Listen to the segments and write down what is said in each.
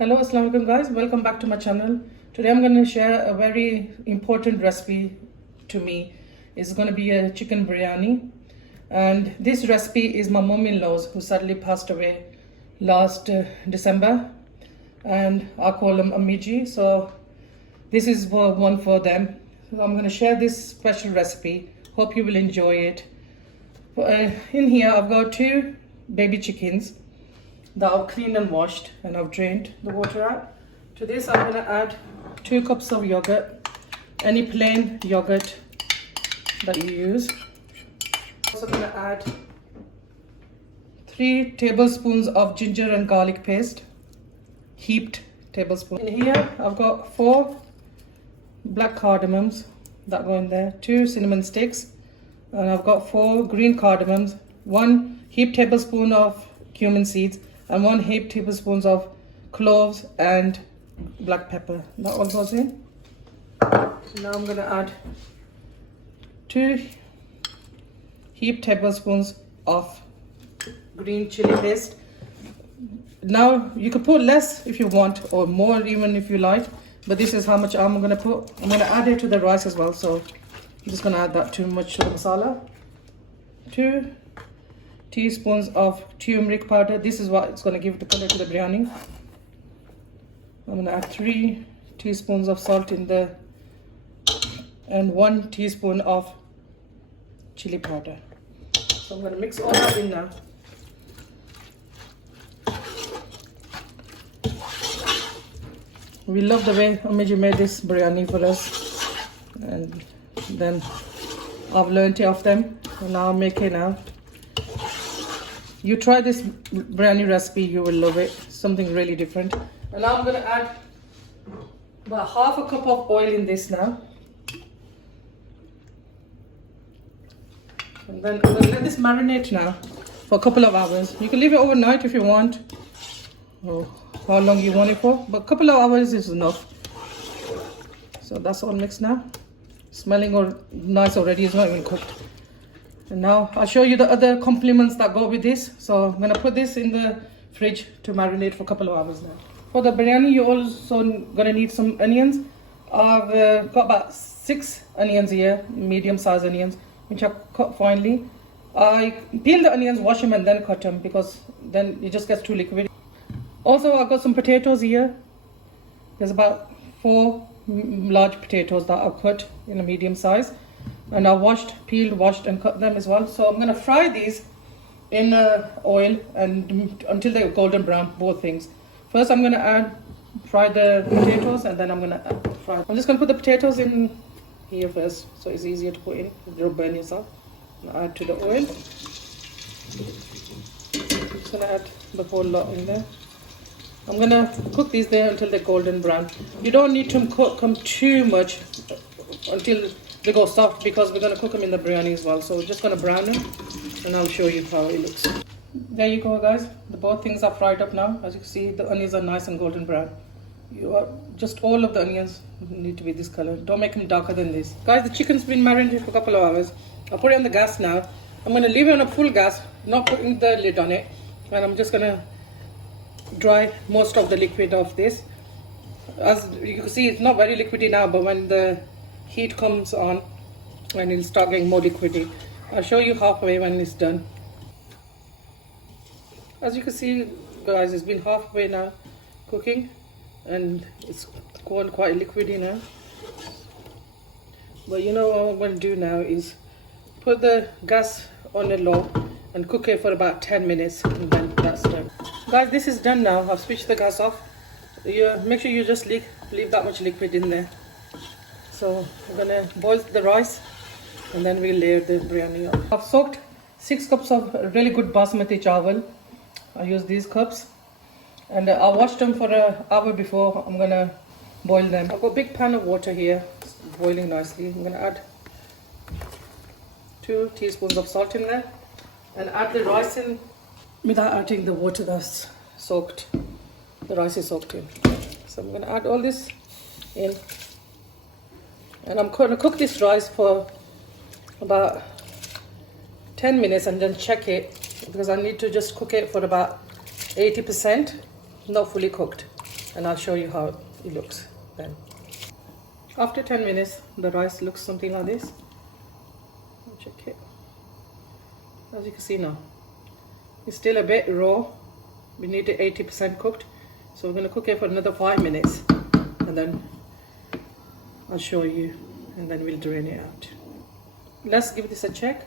Hello, assalamu alaikum guys, welcome back to my channel. Today I'm going to share a very important recipe to me. It's going to be a chicken biryani, and this recipe is my mom-in-law's, who sadly passed away last December, and I call them Amiji, so this is one for them. So I'm going to share this special recipe. Hope you will enjoy it. In here I've got 2 baby chickens that I've cleaned and washed, and I've drained the water out. To this I'm going to add 2 cups of yogurt, any plain yogurt that you use. Also going to add 3 tablespoons of ginger and garlic paste, heaped tablespoons. In here I've got 4 black cardamoms that go in there, 2 cinnamon sticks, and I've got 4 green cardamoms, 1 heaped tablespoon of cumin seeds, and 1 heaped tablespoons of cloves and black pepper. That all goes in. So now I'm going to add 2 heaped tablespoons of green chili paste. Now you can put less if you want, or more even if you like, but this is how much I'm going to put. I'm going to add it to the rice as well, so I'm just going to add that too much to the masala. 2 teaspoons of turmeric powder. This is what it's going to give the color to the biryani. I'm going to add 3 teaspoons of salt in there, and 1 teaspoon of chili powder. So I'm going to mix all that in now. We love the way Amiji made this biryani for us, and then I've learned it off them, and now I'm making it now. You try this biryani recipe, you will love it. Something really different. And now I'm going to add about half a cup of oil in this now. And then I'm going to let this marinate now for a couple of hours. You can leave it overnight if you want, or how long you want it for, but a couple of hours is enough. So that's all mixed now. Smelling nice already, it's not even cooked. And now I'll show you the other complements that go with this. So I'm going to put this in the fridge to marinate for a couple of hours now. For the biryani, you're also going to need some onions. I've got about 6 onions here, medium-sized onions, which I cut finely. I peel the onions, wash them, and then cut them, because then it just gets too liquid. Also, I've got some potatoes here. There's about 4 large potatoes that I've cut in a medium size. And I peeled, washed, and cut them as well. So I'm going to fry these in oil and until they're golden brown, both things. First, I'm going to fry the potatoes, and then I'm going to fry. I'm just going to put the potatoes in here first, so it's easier to put in. Don't burn yourself. Add to the oil. I'm just going to add the whole lot in there. I'm going to cook these there until they're golden brown. You don't need to cook them too much until they go soft, because we're going to cook them in the biryani as well. So we're just going to brown them, and I'll show you how it looks. There you go, guys. Both things are fried up now. As you can see, the onions are nice and golden brown. Just all of the onions need to be this color. Don't make them darker than this. Guys, the chicken's been marinated for a couple of hours. I'll put it on the gas now. I'm going to leave it on a full gas, not putting the lid on it. And I'm just going to dry most of the liquid of this. As you can see, it's not very liquidy now, but when the heat comes on, and it'll start getting more liquidy. I'll show you halfway when it's done. As you can see, guys, it's been halfway now cooking, and it's gone quite liquidy now. But you know what I'm going to do now is put the gas on a low and cook it for about 10 minutes, and then that's done. Guys, this is done now. I've switched the gas off. Make sure you just leave that much liquid in there. So I'm going to boil the rice, and then we'll layer the biryani on. I've soaked 6 cups of really good Basmati chawal. I use these cups, and I washed them for an hour before I'm going to boil them. I've got a big pan of water here. It's boiling nicely. I'm going to add 2 teaspoons of salt in there, and add the rice in without adding the water that's soaked. The rice is soaked in. So I'm going to add all this in. And I'm going to cook this rice for about 10 minutes and then check it, because I need to just cook it for about 80%, not fully cooked. and I'll show you how it looks then. After 10 minutes, the rice looks something like this. Check it. As you can see now, it's still a bit raw. We need it 80% cooked. So we're going to cook it for another 5 minutes, and then I'll show you, and then we'll drain it out. Let's give this a check.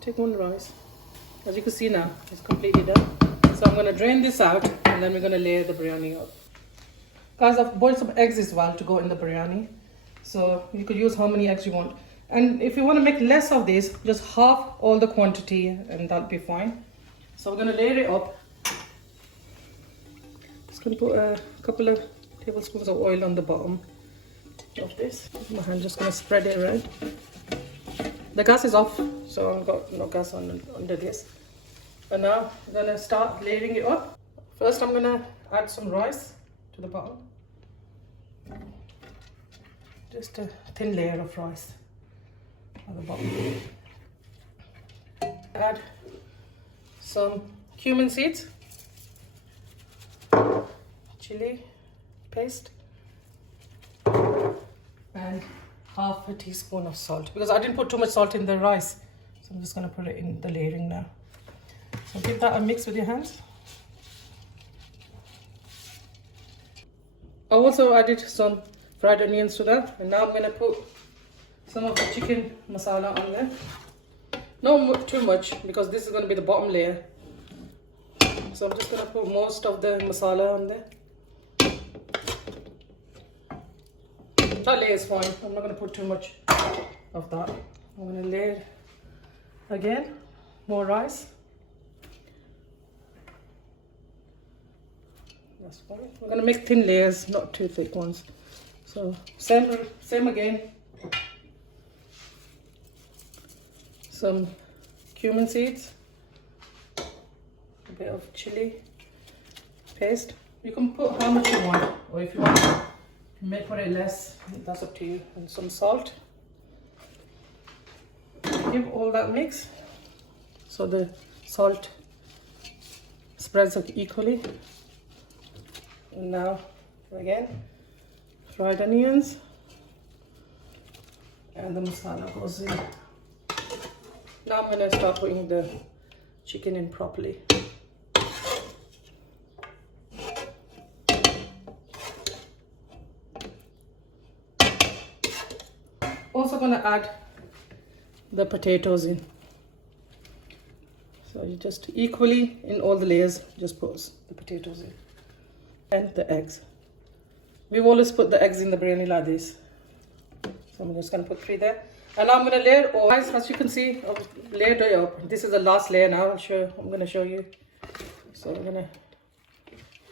Take one rice. As you can see now, it's completely done. So I'm going to drain this out, and then we're going to layer the biryani up. Guys, I've boiled some eggs as well to go in the biryani. So you could use how many eggs you want. And if you want to make less of this, just half all the quantity and that'll be fine. So we're going to layer it up. Just going to put a couple of tablespoons of oil on the bottom of this. I'm just going to spread it around. The gas is off, so I've got no gas on under this. And now I'm going to start layering it up. First I'm going to add some rice to the bottom. Just a thin layer of rice at the bottom. Add some cumin seeds, chilli paste, and half a teaspoon of salt, because I didn't put too much salt in the rice, so I'm just going to put it in the layering now. So give that a mix with your hands. I also added some fried onions to that, and now I'm going to put some of the chicken masala on there. Not too much, because this is going to be the bottom layer. So I'm just going to put most of the masala on there. That layer is fine. I'm not going to put too much of that. I'm going to layer again more rice. That's fine. We're going to make thin layers, not too thick ones. So same again. Some cumin seeds, a bit of chili paste. You can put how much you want, or if you want, you may put it less. That's up to you. And some salt. Give all that mix so the salt spreads out equally. And now again, fried onions, and the masala goes in. Now I'm going to start putting the chicken in properly. Also going to add the potatoes in. So you just equally in all the layers, just put the potatoes in. And the eggs. We've always put the eggs in the biryani like this. So I'm just going to put 3 there. And now I'm going to layer all. Guys, as you can see, I've layered it up. This is the last layer now. I'm going to show you. So I'm going to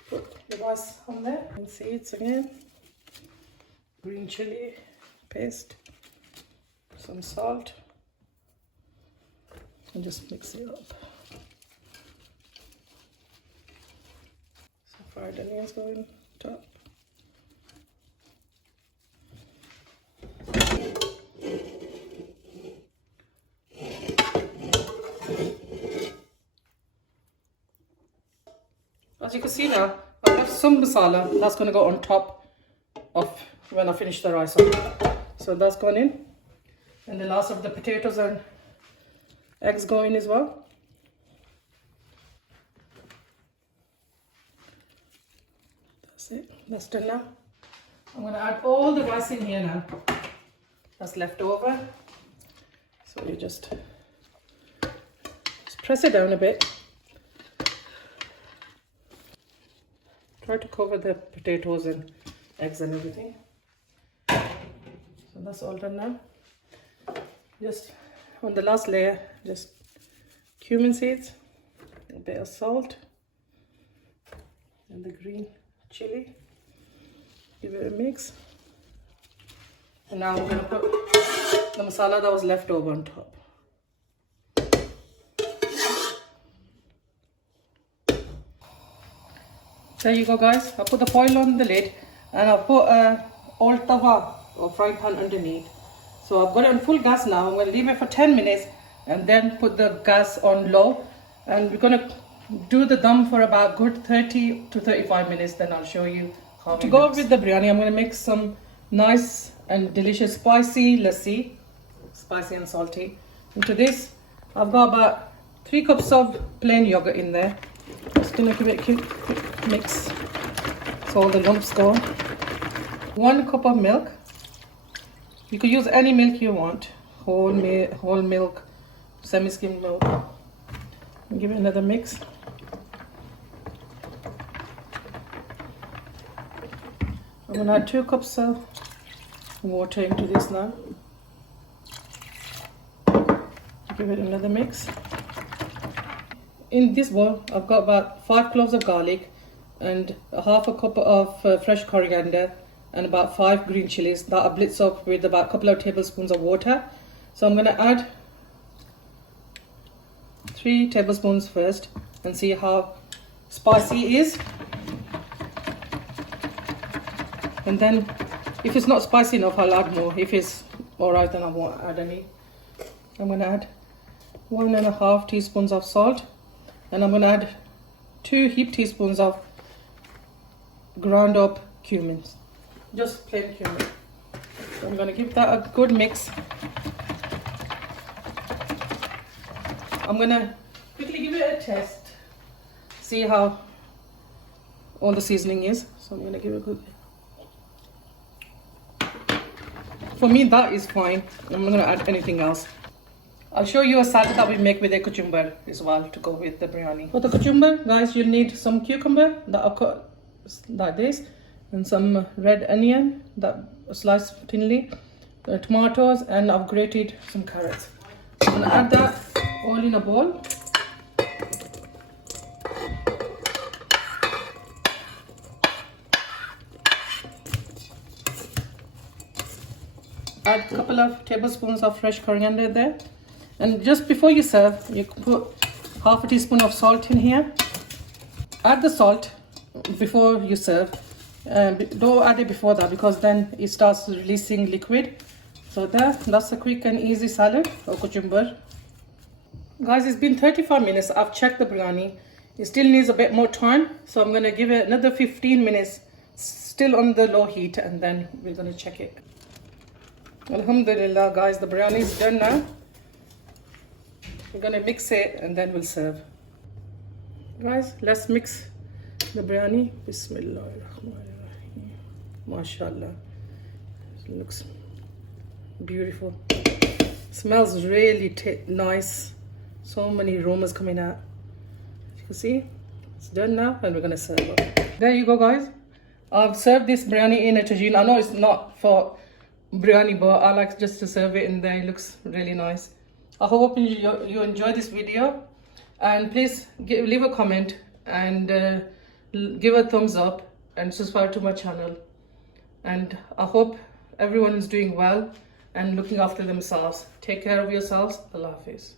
put the rice on there. And seeds again. Green chili paste. Some salt. And just mix it up. Some fried onions going top. As you can see now, I left some masala that's going to go on top of when I finish the rice up. So that's gone in. And the last of the potatoes and eggs go in as well. That's it. That's done now. I'm going to add all the rice in here now. That's left over. So you just press it down a bit. Try to cover the potatoes and eggs and everything. So that's all done now. Just on the last layer, just cumin seeds, a bit of salt, and the green chili. Give it a mix. And now I'm going to put the masala that was left over on top. There you go, guys. I put the foil on the lid, and I put a old tawa or frying pan underneath. So I've got it on full gas now. I'm going to leave it for 10 minutes and then put the gas on low. And we're going to do the dum for about good 30 to 35 minutes. Then I'll show you To go with the biryani, I'm going to make some nice and delicious spicy lassi, spicy and salty. Into this, I've got about 3 cups of plain yogurt in there. Just going to give it a quick mix so all the lumps go. 1 cup of milk. You could use any milk you want, whole milk, semi-skimmed milk. Give it another mix. I'm going to add 2 cups of water into this now. Give it another mix. In this bowl, I've got about 5 cloves of garlic and half a cup of fresh coriander and about 5 green chillies that I blitz up with about a couple of tablespoons of water. So I'm going to add 3 tablespoons first and see how spicy it is. And then if it's not spicy enough, I'll add more. If it's alright, then I won't add any. I'm going to add 1.5 teaspoons of salt, and I'm going to add 2 heaped teaspoons of ground up cumin, just plain cumin. So I'm going to give that a good mix. I'm going to quickly give it a test, see how all the seasoning is. So I'm going to give it a good. For me, that is fine. I'm not going to add anything else. I'll show you a salad that we make with a Cachumbar as well to go with the biryani. For the Cachumbar, guys, you'll need some cucumber that I've cut like this, and some red onion that sliced thinly, tomatoes, and I've grated some carrots. I'm going to add that all in a bowl. Add a couple of tablespoons of fresh coriander there, and just before you serve, you can put half a teaspoon of salt in here. Add the salt before you serve. Don't add it before that, because then it starts releasing liquid. So that's a quick and easy salad or Cachumbar. Guys, it's been 35 minutes. I've checked the biryani. It still needs a bit more time, so I'm going to give it another 15 minutes, still on the low heat, and then we're going to check it. Alhamdulillah, guys, the biryani is done now. We're going to mix it and then we'll serve. Guys, let's mix the biryani. Bismillahirrahmanirrahim. MashaAllah. It looks beautiful. Smells really nice. So many aromas coming out. As you can see, it's done now, and we're going to serve it. There you go, guys. I've served this biryani in a tajine. I know it's not for biryani, but I like just to serve it in there. It looks really nice. I hope you enjoy this video, and please leave a comment and give a thumbs up and subscribe to my channel. And I hope everyone is doing well and looking after themselves. Take care of yourselves. Allah Hafiz.